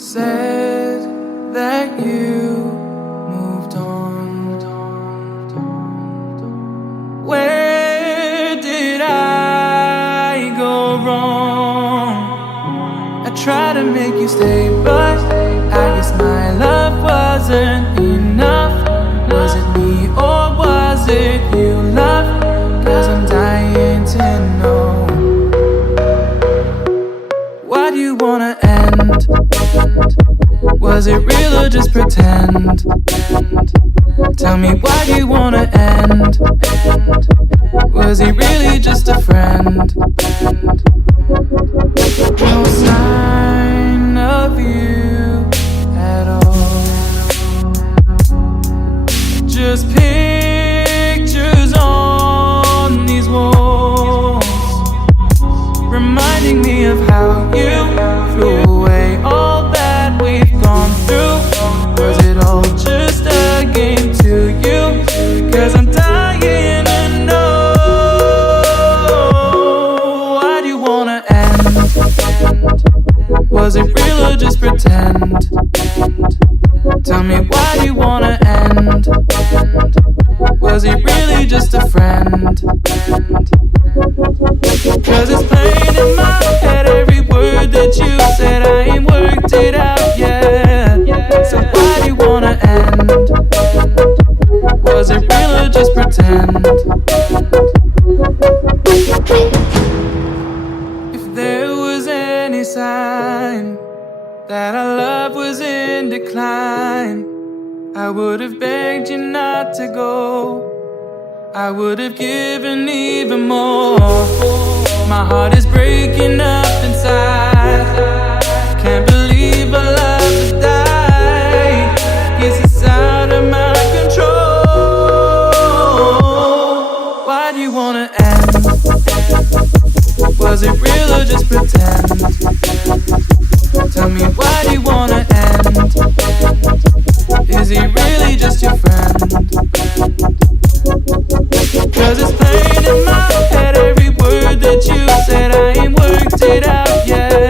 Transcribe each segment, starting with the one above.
said that you moved on. Where did I go wrong? I tried to make you stay, but I guess my love wasn't enough. Was it me or was it you, love? 'Cause I'm dying to know. Why do you wanna end? Was it real or just pretend? Tell me, why do you wanna end? Was he really just a friend? No sign of you at all. Just pictures on these walls, reminding me of how you threw away all that we've gone through. Was it all just a game to you? 'Cause I'm dying to know. Why do you wanna end? Was it real or just pretend? Tell me, why do you wanna end? Was he really just a friend? 'Cause it's playing in my head, every word that you said. I ain't worked it out yet. So why do you wanna end? Was it real or just pretend? If there was any sign that our love was in decline, I would have begged you not to go. I would have given even more. My heart is breaking up inside. Can't believe our love has died. Guess it's out of my control. Why do you wanna end? Was it real or just pretend? Tell me, why do you wanna end? Is he really just your friend? 'Cause it's playing in my head, every word that you said. I ain't worked it out yet.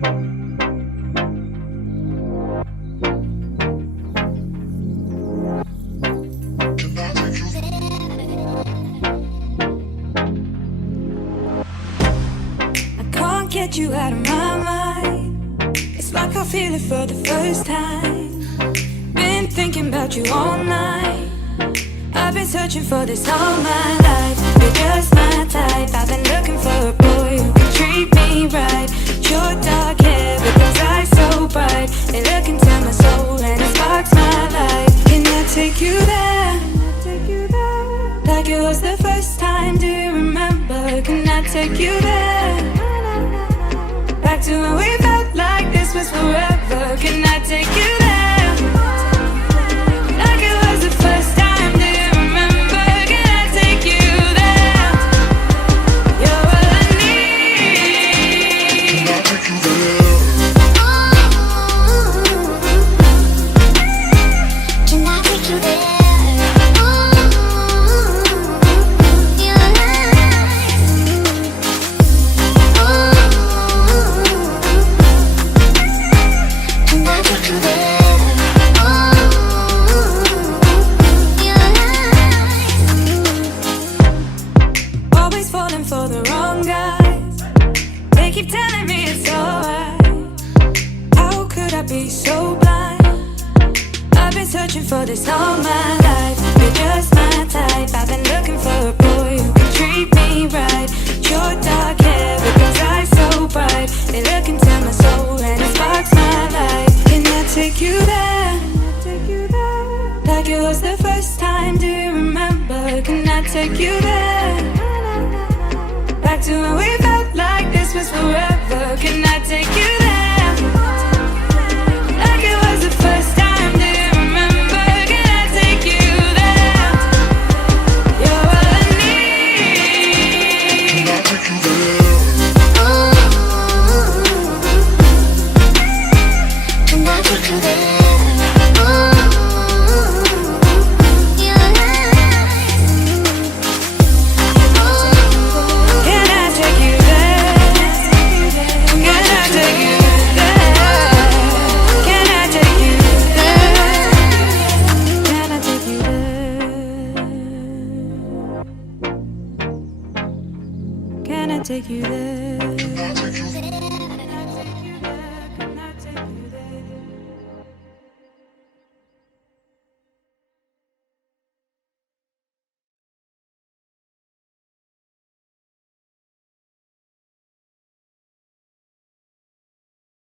Get you out of my mind. It's like I feel it for the first time. Been thinking about you all night. I've been searching for this all my life. You're just my type. I've been looking for a boy who can treat me right. Your dark hair with those eyes so bright. They look into my soul and it sparks my life. Can I take you there? Like it was the first time, do you remember? Can I take you there? Back to when we felt like this was forever. Can I take you there? Like it was the first time, do you remember? Can I take you there? You're all I need. Can I take you there? Can I take you there? Keep telling me it's alright. How could I be so blind? I've been searching for this all my life. You're just my type. I've been looking for a boy who can treat me right. Your dark hair with those eyes so bright. They look into my soul and it sparks my life. Can I take you there? Like it was the first time, do you remember? Can I take you there? Back to when we felt like this was forever. Can I take you there? Like it was the first time, do you remember? Can I take you there? You're all I need. Can I take you there? Can I take you there? Take you there.